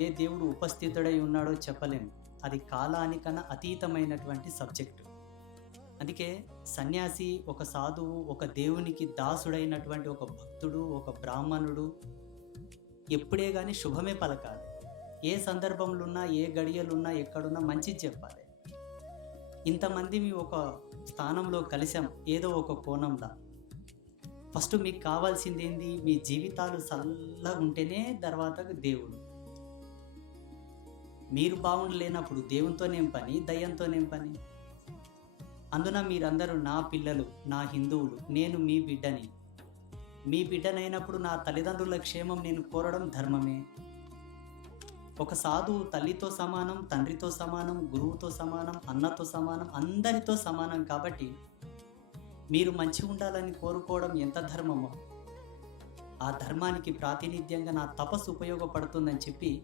ఏ దేవుడు ఉపస్థితుడై ఉన్నాడో చెప్పలేం. అది కాలానికన్నా అతీతమైనటువంటి సబ్జెక్టు. అందుకే సన్యాసి, ఒక సాధువు, ఒక దేవునికి దాసుడైనటువంటి ఒక భక్తుడు, ఒక బ్రాహ్మణుడు ఎప్పుడే గాని శుభమే పలకాలి. ఏ సందర్భంలో ఉన్నా, ఏ గడియలున్నా, ఎక్కడున్నా మంచిది చెప్పాలి. ఇంతమంది మీ ఒక స్థానంలో కలిసాం ఏదో ఒక కోణంలా. ఫస్ట్ మీకు కావాల్సిందేంది? మీ జీవితాలు సల్లగుంటేనే తర్వాతకు దేవుడు. మీరు బాగుండలేనప్పుడు దేవునితోనేం పని? దయ్యంతోనేం పని? అందున మీరందరూ నా పిల్లలు, నా హిందువులు, నేను మీ బిడ్డని. మీ బిడ్డనైనప్పుడు నా తల్లిదండ్రుల క్షేమం నేను కోరడం ధర్మమే. ఒక సాధువు తల్లితో సమానం, తండ్రితో సమానం, గురువుతో సమానం, అన్నతో సమానం, అందరితో సమానం. కాబట్టి మీరు మంచిగా ఉండాలని కోరుకోవడం ఎంత ధర్మమో, ఆ ధర్మానికి ప్రాతినిధ్యంగా నా తపస్సు ఉపయోగపడుతుందని చెప్పి